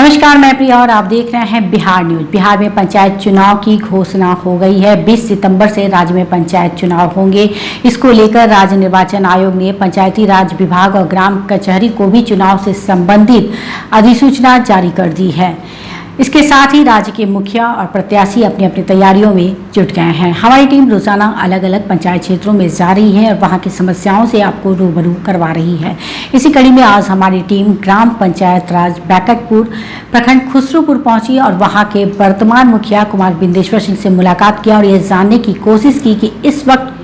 नमस्कार, मैं प्रिया और आप देख रहे हैं बिहार न्यूज। बिहार में पंचायत चुनाव की घोषणा हो गई है। 20 सितंबर से राज्य में पंचायत चुनाव होंगे। इसको लेकर राज्य निर्वाचन आयोग ने पंचायती राज विभाग और ग्राम कचहरी को भी चुनाव से संबंधित अधिसूचना जारी कर दी है। इसके साथ ही राज्य के मुखिया और प्रत्याशी अपनी अपनी तैयारियों में जुट गए हैं। हमारी टीम रोजाना अलग अलग पंचायत क्षेत्रों में जा रही है और वहां की समस्याओं से आपको रूबरू करवा रही है। इसी कड़ी में आज हमारी टीम ग्राम पंचायत राज बैकटपुर प्रखंड खुसरूपुर पहुंची और वहां के वर्तमान मुखिया कुमार बिंदेश्वर सिंह से मुलाकात किया और यह जानने की कोशिश की कि इस वक्त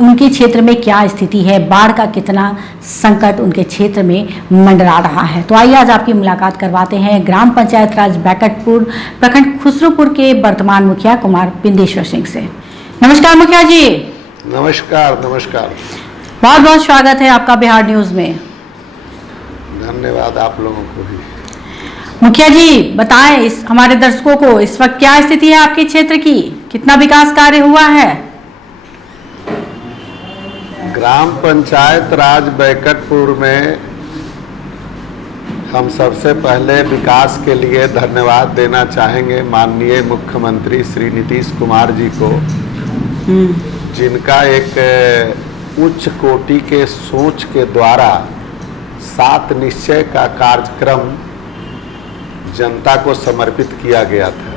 उनके क्षेत्र में क्या स्थिति है, बाढ़ का कितना संकट उनके क्षेत्र में मंडरा रहा है। तो आइए आज आपकी मुलाकात करवाते हैं ग्राम पंचायत राज बैकटपुर प्रखंड खुसरूपुर के वर्तमान मुखिया कुमार बिंदेश्वर सिंह से। नमस्कार मुखिया जी। नमस्कार नमस्कार। बहुत बहुत स्वागत है आपका बिहार न्यूज में। धन्यवाद आप लोगों को भी। मुखिया जी बताएं इस हमारे दर्शकों को इस वक्त क्या स्थिति है आपके क्षेत्र की, कितना विकास कार्य हुआ है। ग्राम पंचायत राज बैकटपुर में हम सबसे पहले विकास के लिए धन्यवाद देना चाहेंगे माननीय मुख्यमंत्री श्री नीतीश कुमार जी को, जिनका एक उच्च कोटि के सोच के द्वारा 7 निश्चय का कार्यक्रम जनता को समर्पित किया गया था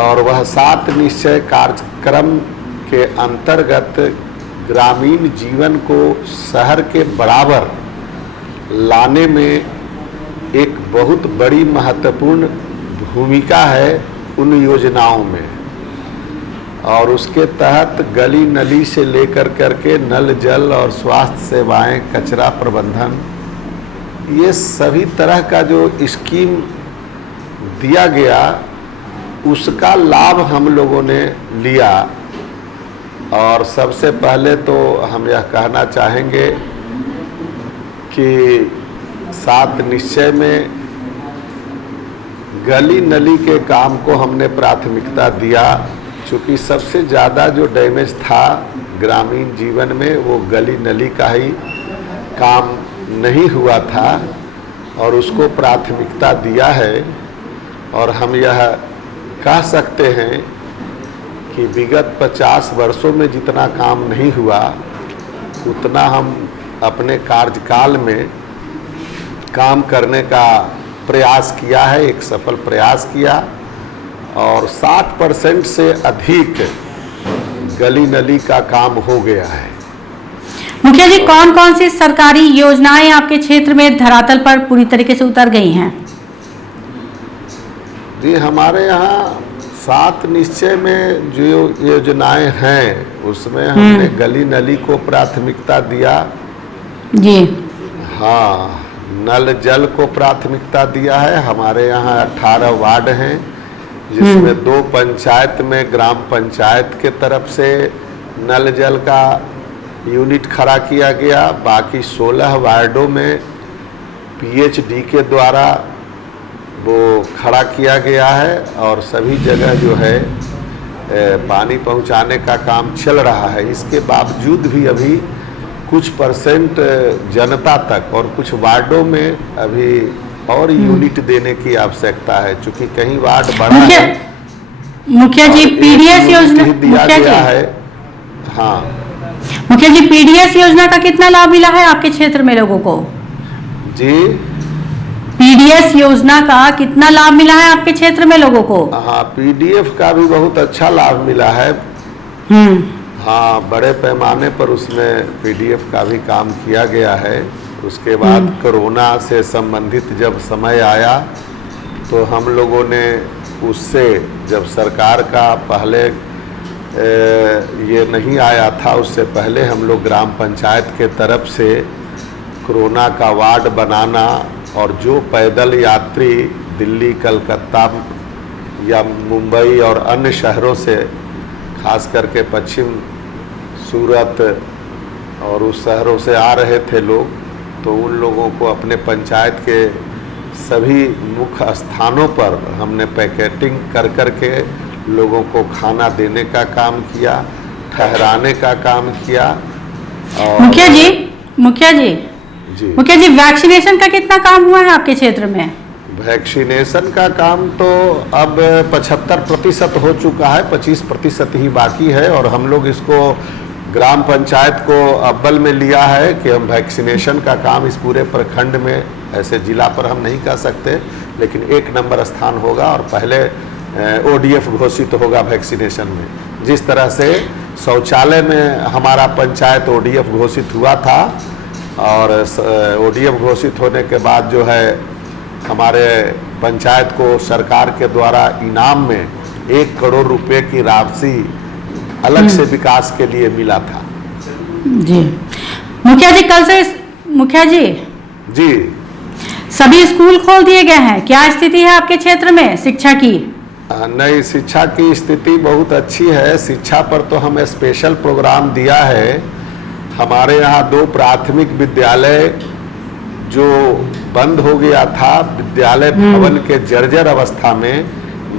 और वह 7 निश्चय कार्यक्रम के अंतर्गत ग्रामीण जीवन को शहर के बराबर लाने में एक बहुत बड़ी महत्वपूर्ण भूमिका है उन योजनाओं में। और उसके तहत गली नली से लेकर करके नल जल और स्वास्थ्य सेवाएं, कचरा प्रबंधन, ये सभी तरह का जो स्कीम दिया गया उसका लाभ हम लोगों ने लिया। और सबसे पहले तो हम यह कहना चाहेंगे कि 7 निश्चय में गली नली के काम को हमने प्राथमिकता दिया, क्योंकि सबसे ज़्यादा जो डैमेज था ग्रामीण जीवन में वो गली नली का ही काम नहीं हुआ था और उसको प्राथमिकता दिया है। और हम यह कह सकते हैं कि विगत 50 वर्षों में जितना काम नहीं हुआ उतना हम अपने कार्यकाल में काम करने का प्रयास किया है, एक सफल प्रयास किया और 60% से अधिक गली नली का काम हो गया है। मुखिया जी कौन कौन सी सरकारी योजनाएं आपके क्षेत्र में धरातल पर पूरी तरीके से उतर गई हैं? जी हमारे यहाँ 7 निश्चय में जो योजनाएं हैं उसमें हमने गली नली को प्राथमिकता दिया जी। हाँ, नल जल को प्राथमिकता दिया है। हमारे यहाँ 18 वार्ड हैं जिसमें 2 पंचायत में ग्राम पंचायत के तरफ से नल जल का यूनिट खड़ा किया गया। बाकी 16 वार्डों में PHD के द्वारा वो खड़ा किया गया है और सभी जगह जो है पानी पहुंचाने का काम चल रहा है। इसके बावजूद भी अभी कुछ % जनता तक और कुछ वार्डों में अभी और यूनिट देने की आवश्यकता है, क्योंकि कहीं वार्ड बड़ा है। मुखिया जी PDS योजना दिया गया है। हाँ मुखिया जी PDS योजना का कितना लाभ मिला है आपके क्षेत्र में लोगों को? जी PDS योजना का कितना लाभ मिला है आपके क्षेत्र में लोगों को? हाँ, PDF का भी बहुत अच्छा लाभ मिला है। हाँ, बड़े पैमाने पर उसमें PDF का भी काम किया गया है। उसके बाद कोरोना से संबंधित जब समय आया तो हम लोगों ने उससे, जब सरकार का पहले ये नहीं आया था, उससे पहले हम लोग ग्राम पंचायत के तरफ से कोरोना का वार्ड बनाना और जो पैदल यात्री दिल्ली, कलकत्ता या मुंबई और अन्य शहरों से, खास करके पश्चिम सूरत और उस शहरों से आ रहे थे लोग, तो उन लोगों को अपने पंचायत के सभी मुख्य स्थानों पर हमने पैकेटिंग कर के लोगों को खाना देने का काम किया, ठहराने का काम किया। और मुखिया जी जी मुखिया जी, वैक्सीनेशन का कितना काम हुआ है आपके क्षेत्र में? वैक्सीनेशन का काम तो अब 75% हो चुका है, 25% ही बाकी है। और हम लोग इसको ग्राम पंचायत को अव्वल में लिया है कि हम वैक्सीनेशन का काम इस पूरे प्रखंड में, ऐसे जिला पर हम नहीं कह सकते, लेकिन 1 नंबर स्थान होगा। और पहले ODF घोषित होगा वैक्सीनेशन में। जिस तरह से शौचालय में हमारा पंचायत ODF घोषित हुआ था, और ODF घोषित होने के बाद जो है हमारे पंचायत को सरकार के द्वारा इनाम में 1 करोड़ रुपए की राशि अलग से विकास के लिए मिला था। जी मुखिया जी, कल से मुखिया जी जी सभी स्कूल खोल दिए गए हैं, क्या स्थिति है आपके क्षेत्र में शिक्षा की? नहीं, शिक्षा की स्थिति बहुत अच्छी है। शिक्षा पर तो हमें स्पेशल प्रोग्राम दिया है। हमारे यहाँ 2 प्राथमिक विद्यालय जो बंद हो गया था, विद्यालय भवन के जर्जर अवस्था में,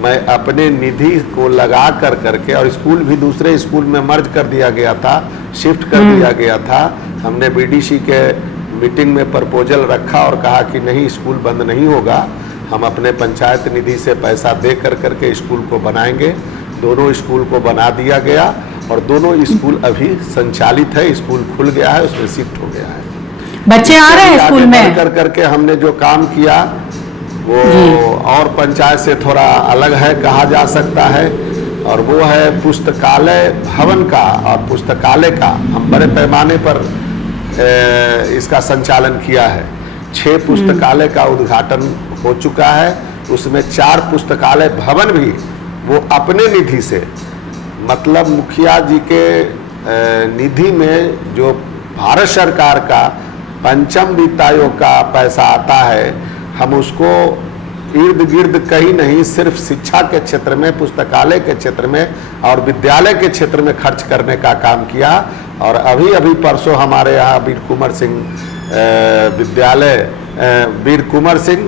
मैं अपने निधि को लगा कर करके, और स्कूल भी दूसरे स्कूल में मर्ज कर दिया गया था, शिफ्ट कर दिया गया था। हमने BDC के मीटिंग में प्रपोजल रखा और कहा कि नहीं, स्कूल बंद नहीं होगा, हम अपने पंचायत निधि से पैसा दे कर करके स्कूल को बनाएंगे। दोनों स्कूल को बना दिया गया और दोनों स्कूल अभी संचालित है। स्कूल खुल गया है, उसमें शिफ्ट हो गया है, बच्चे आ रहे हैं स्कूल में। कर करके हमने जो काम किया वो और पंचायत से थोड़ा अलग है कहा जा सकता है, और वो है पुस्तकालय भवन का और पुस्तकालय का हम बड़े पैमाने पर इसका संचालन किया है। 6 पुस्तकालय का उद्घाटन हो चुका है। उसमें 4 पुस्तकालय भवन भी वो अपने निधि से, मतलब मुखिया जी के निधि में जो भारत सरकार का 5वीं वित्त आयोग का पैसा आता है, हम उसको इर्द गिर्द कहीं नहीं, सिर्फ शिक्षा के क्षेत्र में, पुस्तकालय के क्षेत्र में और विद्यालय के क्षेत्र में खर्च करने का काम किया। और अभी अभी परसों हमारे यहाँ वीर कुंवर सिंह विद्यालय, वीर कुंवर सिंह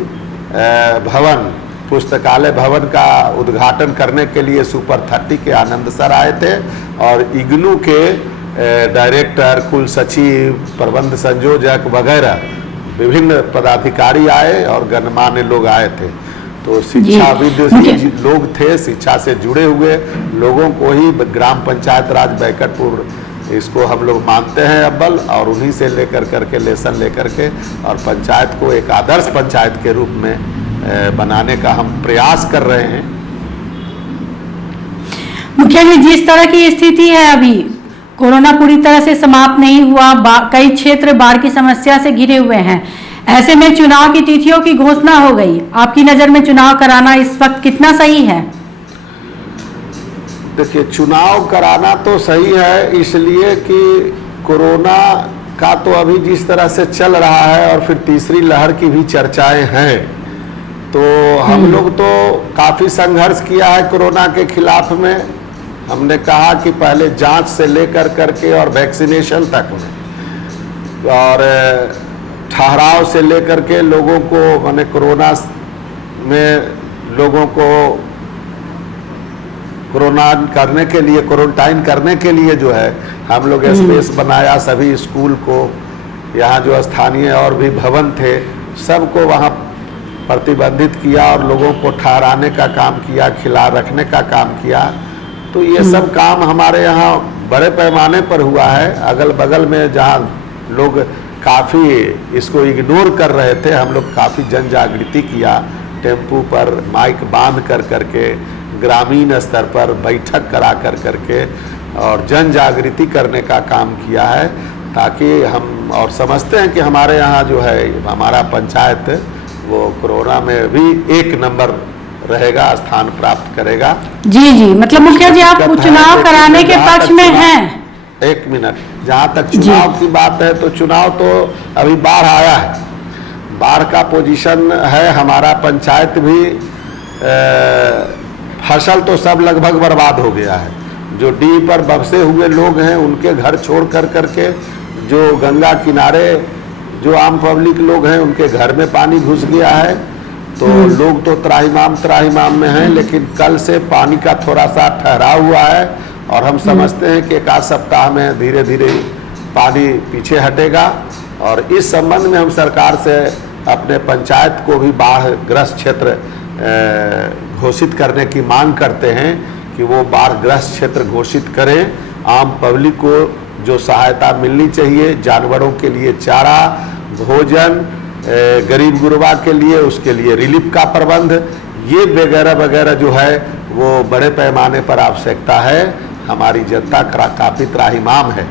भवन, पुस्तकालय भवन का उद्घाटन करने के लिए सुपर 30 के आनंद सर आए थे, और इग्नू के डायरेक्टर, कुल सचिव, प्रबंध संयोजक वगैरह विभिन्न पदाधिकारी आए और गणमान्य लोग आए थे। तो शिक्षाविद लोग थे, शिक्षा से जुड़े हुए लोगों को ही ग्राम पंचायत राज बैकटपुर, इसको हम लोग मानते हैं अव्वल, और उन्हीं से लेकर करके लेसन लेकर के और पंचायत को एक आदर्श पंचायत के रूप में बनाने का हम प्रयास कर रहे हैं। मुखिया जी, जिस तरह की स्थिति है अभी, कोरोना पूरी तरह से समाप्त नहीं हुआ, कई क्षेत्र बाढ़ की समस्या से घिरे हुए हैं, ऐसे में चुनाव की तिथियों की घोषणा हो गई। आपकी नज़र में चुनाव कराना इस वक्त कितना सही है? देखिए, चुनाव कराना तो सही है, इसलिए कि कोरोना का तो अभी जिस तरह से चल रहा है और फिर तीसरी लहर की भी चर्चाएं हैं, तो हम लोग तो काफ़ी संघर्ष किया है कोरोना के खिलाफ में। हमने कहा कि पहले जांच से लेकर करके और वैक्सीनेशन तक में, और ठहराव से लेकर के लोगों को, माने कोरोना में लोगों को कोरोना करने के लिए, क्वारंटाइन करने के लिए जो है हम लोग स्पेस बनाया। सभी स्कूल को, यहाँ जो स्थानीय और भी भवन थे, सबको वहाँ प्रतिबंधित किया और लोगों को ठहराने का काम किया, खिला रखने का काम किया। तो ये सब काम हमारे यहाँ बड़े पैमाने पर हुआ है। अगल बगल में जहाँ लोग काफ़ी इसको इग्नोर कर रहे थे, हम लोग काफ़ी जन जागृति किया, टेम्पू पर माइक बांध कर करके, ग्रामीण स्तर पर बैठक करा कर करके और जन जागृति करने का काम किया है, ताकि हम और समझते हैं कि हमारे यहाँ जो है हमारा पंचायत वो कोरोना में भी 1 नंबर रहेगा, स्थान प्राप्त करेगा। जी जी, मतलब मुखिया जी आप चुनाव कराने के पक्ष में हैं? 1 मिनट, जहाँ तक चुनाव की बात है तो चुनाव तो अभी बाढ़ आया है, बाढ़ का पोजीशन है। हमारा पंचायत भी फसल तो सब लगभग बर्बाद हो गया है। जो डी पर बसे हुए लोग हैं उनके घर छोड़ कर करके, जो गंगा किनारे जो आम पब्लिक लोग हैं उनके घर में पानी घुस गया है। तो लोग तो त्राहिमाम में हैं, लेकिन कल से पानी का थोड़ा सा ठहराव हुआ है और हम समझते हैं कि 1 आध सप्ताह में धीरे धीरे पानी पीछे हटेगा और इस संबंध में हम सरकार से अपने पंचायत को भी बाढ़ग्रस्त क्षेत्र घोषित करने की मांग करते हैं कि वो बाढ़ग्रस्त क्षेत्र घोषित करें। आम पब्लिक को जो सहायता मिलनी चाहिए, जानवरों के लिए चारा, भोजन, गरीब गुरबा के लिए उसके लिए रिलीफ का प्रबंध, ये वगैरह वगैरह जो है वो बड़े पैमाने पर आवश्यकता है। हमारी जनता काफी त्राहिमाम है।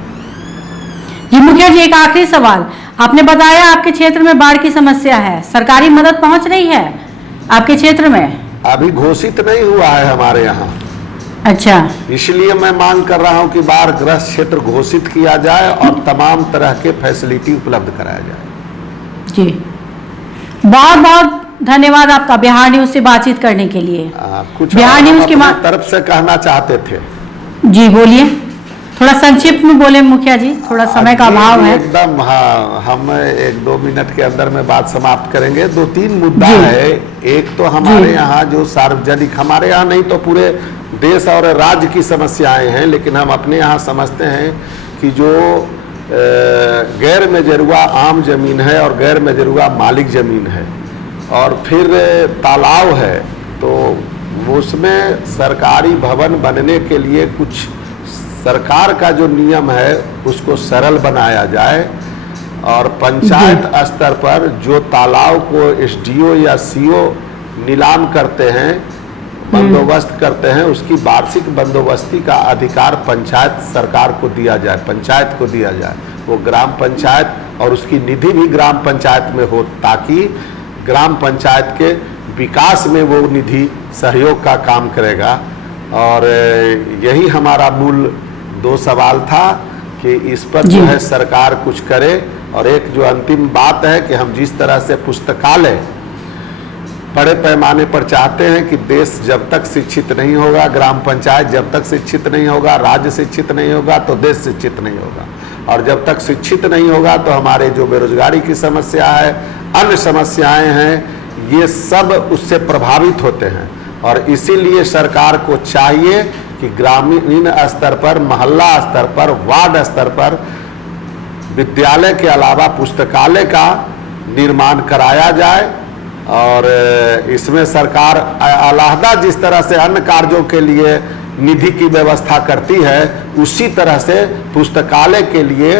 जी मुखिया जी, एक आखिरी सवाल, आपने बताया आपके क्षेत्र में बाढ़ की समस्या है, सरकारी मदद पहुंच रही है आपके क्षेत्र में? अभी घोषित नहीं हुआ है हमारे यहाँ। अच्छा, इसलिए मैं मांग कर रहा हूँ कि बाढ़ग्रस्त क्षेत्र घोषित किया जाए और तमाम तरह के फैसिलिटी उपलब्ध कराया जाए। जी बहुत बहुत धन्यवाद आपका बिहार न्यूज से बातचीत करने के लिए। कुछ बिहार न्यूज की तरफ से कहना चाहते थे। जी बोलिए, थोड़ा संक्षिप्त में बोले मुखिया जी, थोड़ा समय का अभाव है। एकदम, हाँ, हम 1-2 मिनट के अंदर में बात समाप्त करेंगे। 2-3 मुद्दा है। एक तो हमारे यहाँ जो सार्वजनिक, हमारे यहाँ नहीं तो पूरे देश और राज्य की समस्याएं हैं, लेकिन हम अपने यहाँ समझते हैं कि जो गैर मजरूआ आम जमीन है और गैर मजरूआ मालिक जमीन है और फिर तालाब है, तो उसमें सरकारी भवन बनने के लिए कुछ सरकार का जो नियम है उसको सरल बनाया जाए और पंचायत स्तर पर जो तालाब को एसडीओ या सीओ नीलाम करते हैं, बंदोबस्त करते हैं, उसकी वार्षिक बंदोबस्ती का अधिकार पंचायत सरकार को दिया जाए, पंचायत को दिया जाए। वो ग्राम पंचायत और उसकी निधि भी ग्राम पंचायत में हो, ताकि ग्राम पंचायत के विकास में वो निधि सहयोग का काम करेगा। और यही हमारा मूल 2 सवाल था कि इस पर जो है सरकार कुछ करे। और एक जो अंतिम बात है कि हम जिस तरह से पुस्तकालय बड़े पैमाने पर चाहते हैं कि देश जब तक शिक्षित नहीं होगा, ग्राम पंचायत जब तक शिक्षित नहीं होगा, राज्य शिक्षित नहीं होगा, तो देश शिक्षित नहीं होगा। और जब तक शिक्षित नहीं होगा तो हमारे जो बेरोजगारी की समस्या है, अन्य समस्याएं हैं, ये सब उससे प्रभावित होते हैं। और इसीलिए सरकार को चाहिए कि ग्रामीण स्तर पर, मोहल्ला स्तर पर, वार्ड स्तर पर विद्यालय के अलावा पुस्तकालय का निर्माण कराया जाए। और इसमें सरकार अलहदा जिस तरह से अन्य कार्यों के लिए निधि की व्यवस्था करती है, उसी तरह से पुस्तकालय के लिए,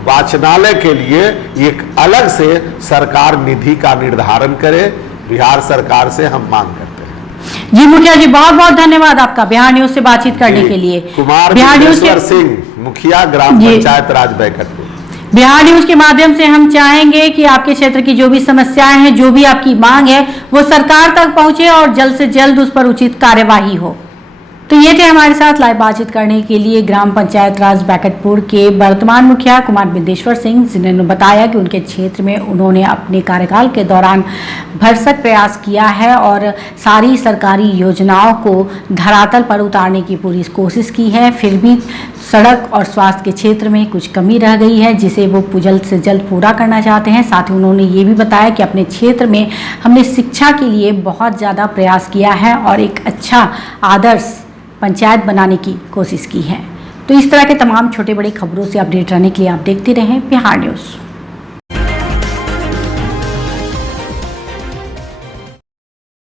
वाचनालय के लिए एक अलग से सरकार निधि का निर्धारण करे। बिहार सरकार से हम मांग करते हैं। जी मुखिया जी, बहुत बहुत धन्यवाद आपका बिहार न्यूज से बातचीत करने के लिए। कुमार बिहार सिंह, मुखिया, ग्राम पंचायत राज बैकटपुर। बिहार न्यूज के माध्यम से हम चाहेंगे कि आपके क्षेत्र की जो भी समस्याएं हैं, जो भी आपकी मांग है, वो सरकार तक पहुंचे और जल्द से जल्द उस पर उचित कार्यवाही हो। तो ये थे हमारे साथ लाइव बातचीत करने के लिए ग्राम पंचायत राज बैकटपुर के वर्तमान मुखिया कुमार बिंदेश्वर सिंह, जिन्होंने बताया कि उनके क्षेत्र में उन्होंने अपने कार्यकाल के दौरान भरसक प्रयास किया है और सारी सरकारी योजनाओं को धरातल पर उतारने की पूरी कोशिश की है। फिर भी सड़क और स्वास्थ्य के क्षेत्र में कुछ कमी रह गई है, जिसे वो जल्द से जल्द पूरा करना चाहते हैं। साथ ही उन्होंने ये भी बताया कि अपने क्षेत्र में हमने शिक्षा के लिए बहुत ज़्यादा प्रयास किया है और एक अच्छा आदर्श पंचायत बनाने की कोशिश की है। तो इस तरह के तमाम छोटे बड़े खबरों से अपडेट रहने के लिए आप देखते रहें बिहार न्यूज़।